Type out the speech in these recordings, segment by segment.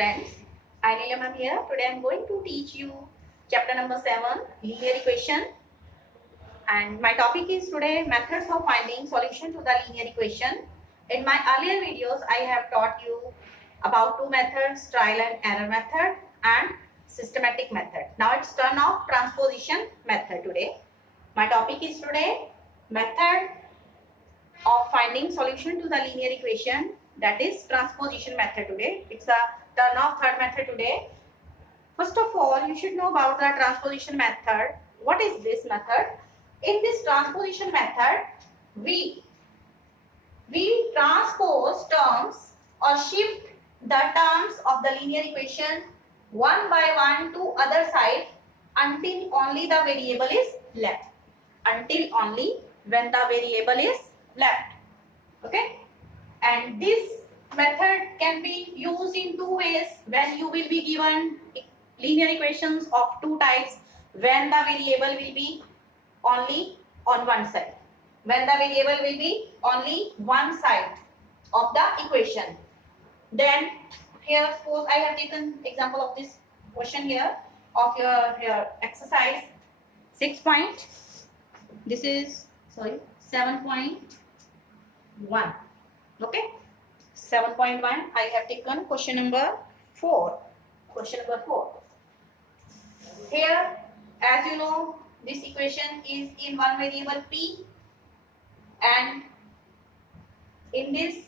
friends, I Neelam am here. Today I am going to teach you chapter number 7, linear equation, and my topic is today methods of finding solution to the linear equation. In my earlier videos I have taught you about two methods, trial and error method and systematic method. Now it's turn of transposition method today. My topic is today method of finding solution to the linear equation, that is transposition method today. It's a turn of third method today. First of all, you should know about the transposition method. What is this method? In this transposition method, we transpose terms or shift the terms of the linear equation one by one to other side until only the variable is left. Until only when the variable is left. Okay, and this method can be used in two ways. When you will be given linear equations of two types, when the variable will be only on one side, when the variable will be only one side of the equation. Then here suppose I have taken example of this question here of your exercise 6 point, this is 7.1. Okay, 7.1 I have taken question number 4. Question number 4. Here, as you know, this equation is in one variable p, and in this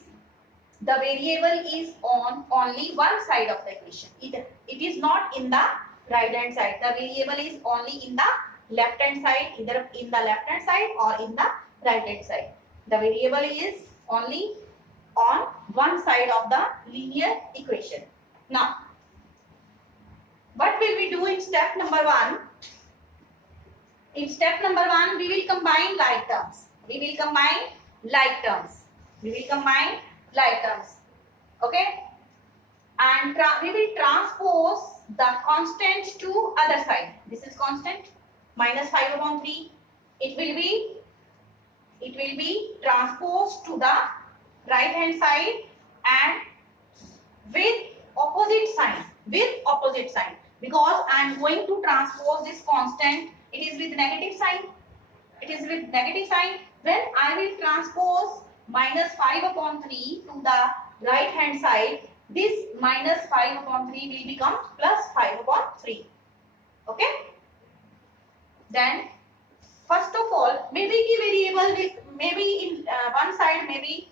the variable is on only one side of the equation. It is not in the right hand side. The variable is only in the left hand side, either in the left hand side or in the right hand side. The variable is only on one side of the linear equation. Now, what will we do in step number 1? In step number 1, we will combine like terms. We will combine like terms. We will combine like terms. Okay? And we will transpose the constant to other side. This is constant, minus 5 upon 3. It will be transposed to the right hand side and with opposite sign. With opposite sign. Because I am going to transpose this constant. It is with negative sign. It is with negative sign. When I will transpose minus 5 upon 3 to the right hand side, this minus 5 upon 3 will become plus 5 upon 3. Okay? Then, first of all, maybe the variable with maybe in one side, maybe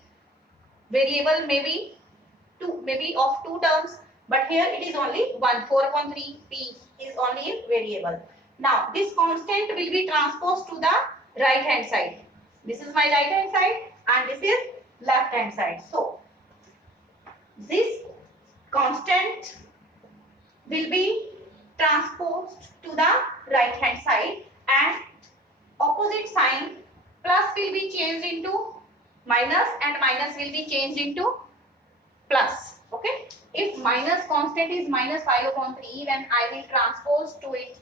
variable maybe of two terms, but here it is only 1. 4 upon 3 p is only in variable. Now, this constant will be transposed to the right hand side. This is my right hand side and this is left hand side. So, this constant will be transposed to the right hand side and opposite sign, plus will be changed into minus and minus will be changed into plus. Okay, if minus constant is minus 5 upon 3, when I will transpose to it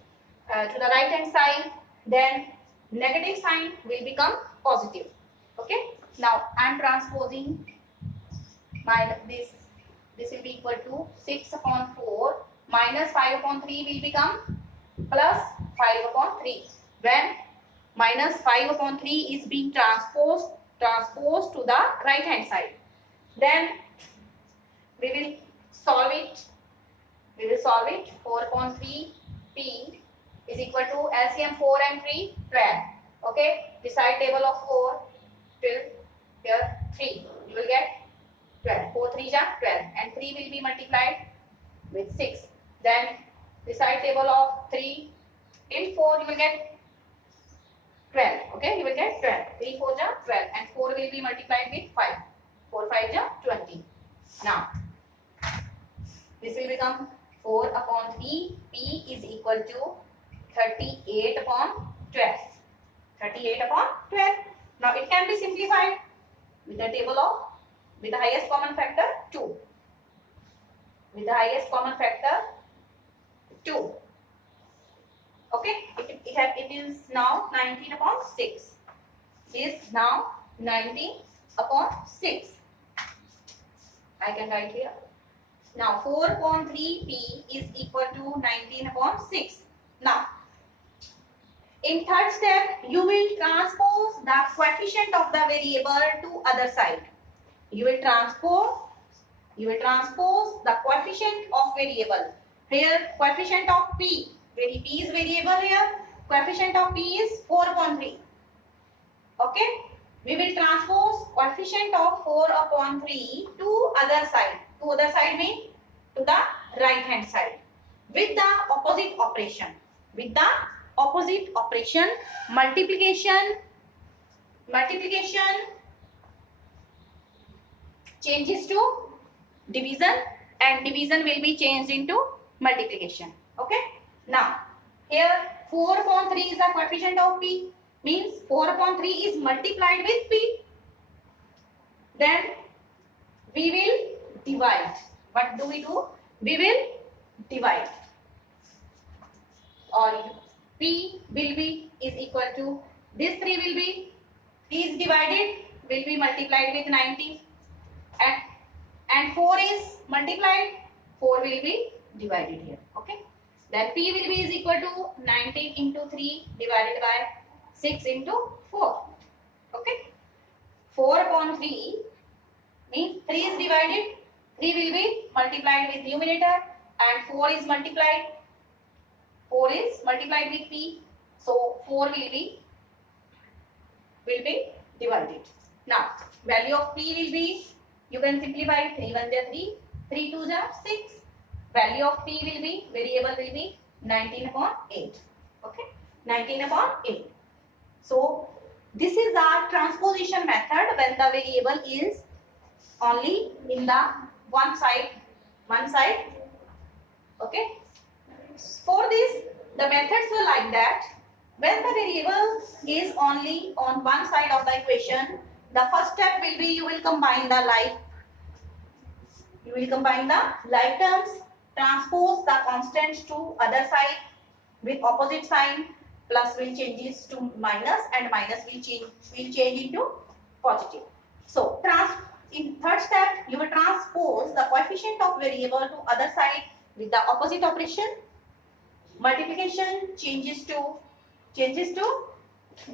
to the right hand side, then negative sign will become positive. Okay, now I am transposing this will be equal to 6 upon 4 minus 5 upon 3 will become plus 5 upon 3. When minus 5 upon 3 is being transposed to the right hand side, then we will solve it. 4 upon 3 p is equal to LCM 4 and 3 12. Okay, beside table of 4 till here 3, you will get 12. 4 3 ja 12 and 3 will be multiplied with 6. Then beside table of 3 in 4 you will get 12. Okay, you will get 12. 3 4 ja 12 and 4 will be multiplied with 5. 4 5 ja 20. Now, this will become 4 upon 3 p is equal to 38 upon 12. 38 upon 12. Now, it can be simplified with the table of, with the highest common factor 2. With the highest common factor 2. Okay, it is now 19 upon 6. Is now 19 upon 6. I can write here Now 4 upon 3p is equal to 19 upon 6. Now in third step, you will transpose the coefficient of the variable to other side. You will transpose the coefficient of variable. Here coefficient of p, where p is variable here, coefficient of p is 4 upon 3. Okay, we will transpose coefficient of 4 upon 3 to other side. To other side means to the right hand side with the opposite operation. With the opposite operation, multiplication changes to division and division will be changed into multiplication. Okay, now here 4 upon 3 is the coefficient of p, means 4 upon 3 is multiplied with p. Then we will divide. What do? We will divide, or p will be is equal to this 3 will be, p is divided will be multiplied with 90, and 4 is multiplied, 4 will be divided here. Okay, then p will be is equal to 19 into 3 divided by 6 into 4. Okay, 4 upon 3 means 3 is divided, 3 will be multiplied with numerator, and 4 is multiplied with p, so 4 will be divided. Now value of p will be, you can simplify, 3 1 are 3, 3 2 are 6. Value of p will be, variable will be 19 upon 8. Okay, 19 upon 8. So this is the transposition method when the variable is only in the one side. Okay, for this the methods were like that. When the variable is only on one side of the equation, the first step will be, you will combine the like terms, transpose the constants to other side with opposite sign, plus will changes to minus, and minus will change into positive. So in third step, you will transpose the coefficient of variable to other side with the opposite operation. Multiplication changes to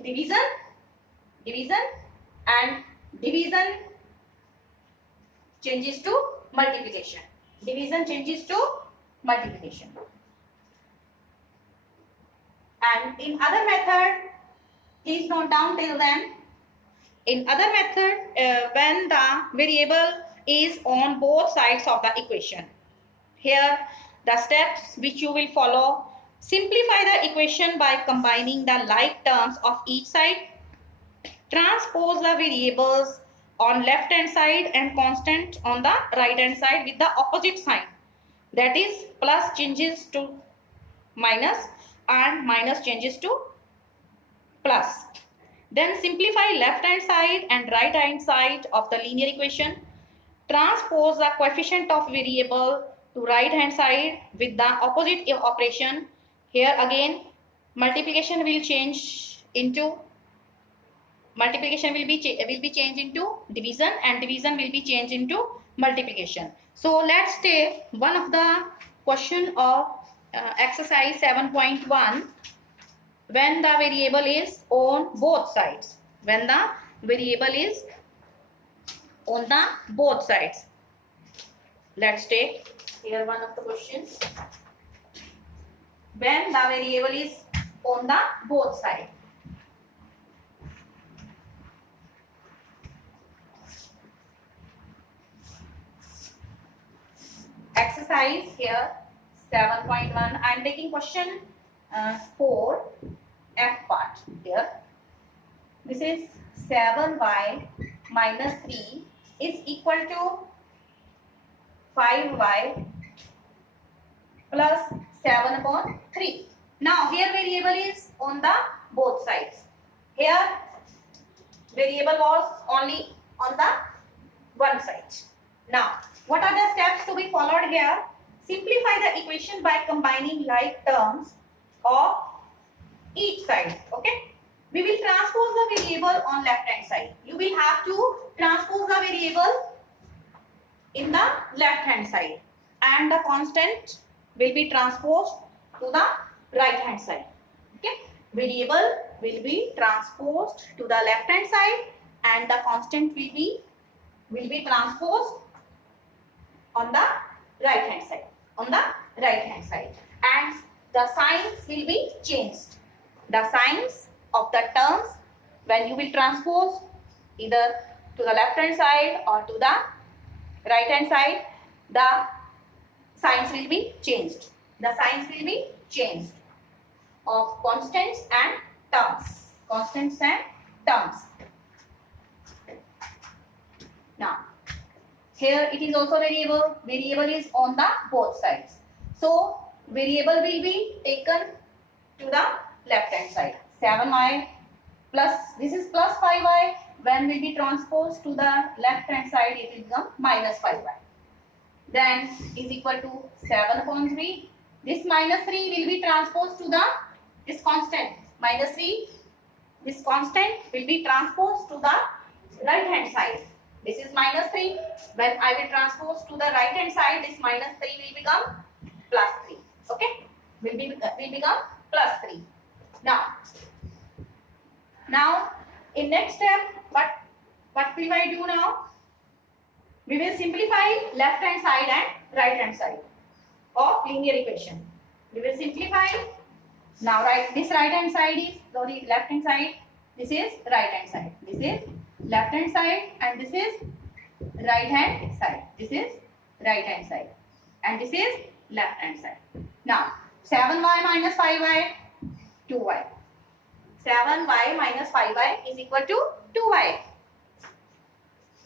division, and division changes to multiplication. And in other method, please note down till then. In other method, when the variable is on both sides of the equation, here the steps which you will follow: simplify the equation by combining the like terms of each side, transpose the variables on left hand side and constant on the right hand side with the opposite sign, that is plus changes to minus and minus changes to plus. Then simplify left hand side and right hand side of the linear equation, transpose the coefficient of variable to right hand side with the opposite operation. Here again multiplication will be changed into division, and division will be changed into multiplication. So let's take one of the question of exercise 7.1, when the variable is on both sides. Let's take here one of the questions. When the variable is on the both sides. Exercise here 7.1. I am taking question 4 F part here. This is 7y minus 3 is equal to 5y plus 7 upon 3. Now here variable is on the both sides. Here variable was only on the one side. Now what are the steps to be followed here? Simplify the equation by combining like terms of each side. Okay, we will transpose the variable on left hand side. You will have to transpose the variable in the left hand side. and the constant will be transposed to the right hand side. Okay, variable will be transposed to the left hand side and the constant will be transposed on the right hand side, on the right hand side, and the signs will be changed. The signs of the terms when you will transpose either to the left hand side or to the right hand side, the signs will be changed. The signs will be changed of constants and terms. Constants and terms. Now, here it is also variable. Variable is on the both sides. So, variable will be taken to the left hand side. 7y plus, this is plus 5y. When will be transposed to the left hand side, it will become minus 5y. Then is equal to 7 upon 3. This minus 3 will be transposed to the, this constant. Minus 3, this constant will be transposed to the right hand side. This is minus 3. When I will transpose to the right hand side, this minus 3 will become plus 3. Okay? Will become plus 3. Now, in next step, what will I do now? We will simplify left hand side and right hand side of linear equation. We will simplify. Now, this right hand side is, sorry, left hand side. This is right hand side. This is left hand side and this is right hand side. This is right hand side and this is left hand side. Now, 7y minus 5y, 2y. 7y minus 5y is equal to 2y.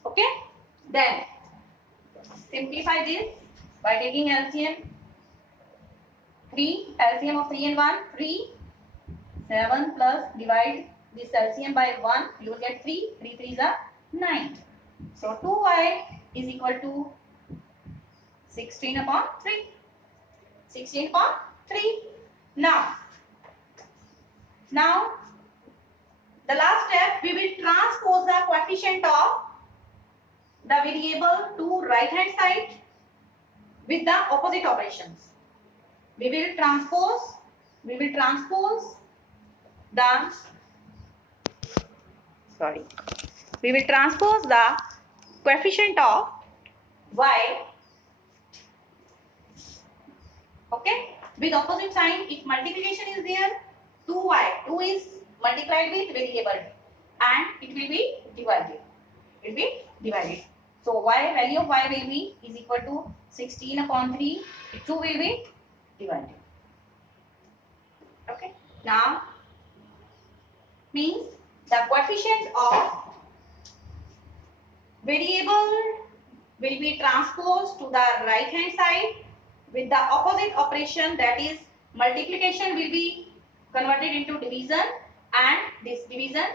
Okay? Then, simplify this by taking LCM. 3, LCM of 3 and 1, 3. 7 plus divide this LCM by 1, you will get 3. 3 3s are 9. So, 2y is equal to 16 upon 3. 16 upon 3. Now, the last step, we will transpose the coefficient of the variable to right hand side with the opposite operations. We will transpose the coefficient of y, okay, with opposite sign. If multiplication is there, 2y, 2 is multiplied with variable and it will be divided. It will be divided. So, value of y will be is equal to 16 upon 3. 2 will be divided. Okay. Now, means the coefficient of variable will be transposed to the right hand side with the opposite operation, that is multiplication will be converted into division and this division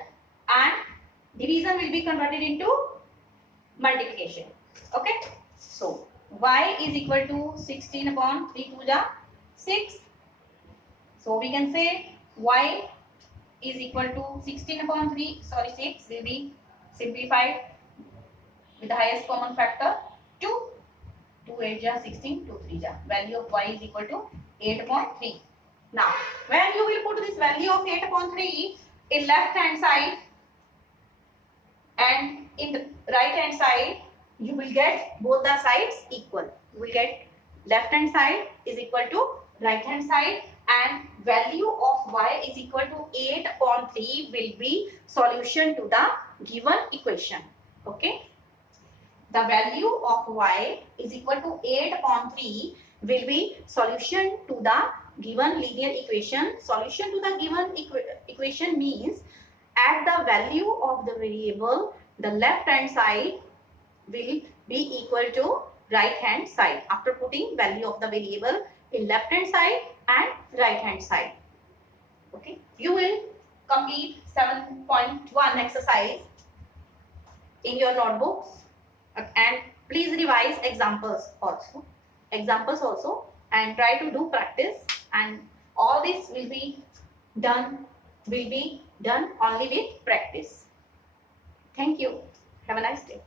will be converted into multiplication. Okay. So, y is equal to 16 upon 3 2 ja 6. So, we can say y is equal to 16 upon 6 will be simplified with the highest common factor 2. 2 8 ja 16, 2 3 ja. Value of y is equal to 8 upon 3. Now, when you will put this value of 8 upon 3 in left hand side and in the right hand side, you will get both the sides equal. You will get left hand side is equal to right hand side and value of y is equal to 8 upon 3 will be solution to the given equation. Okay. The value of y is equal to 8 upon 3 will be solution to the given linear equation. Solution to the given equation means at the value of the variable, the left hand side will be equal to right hand side after putting value of the variable in left hand side and right hand side. Okay. You will complete 7.1 exercise in your notebooks and please revise examples also and try to do practice, and all this will be done only with practice. Thank you. Have a nice day.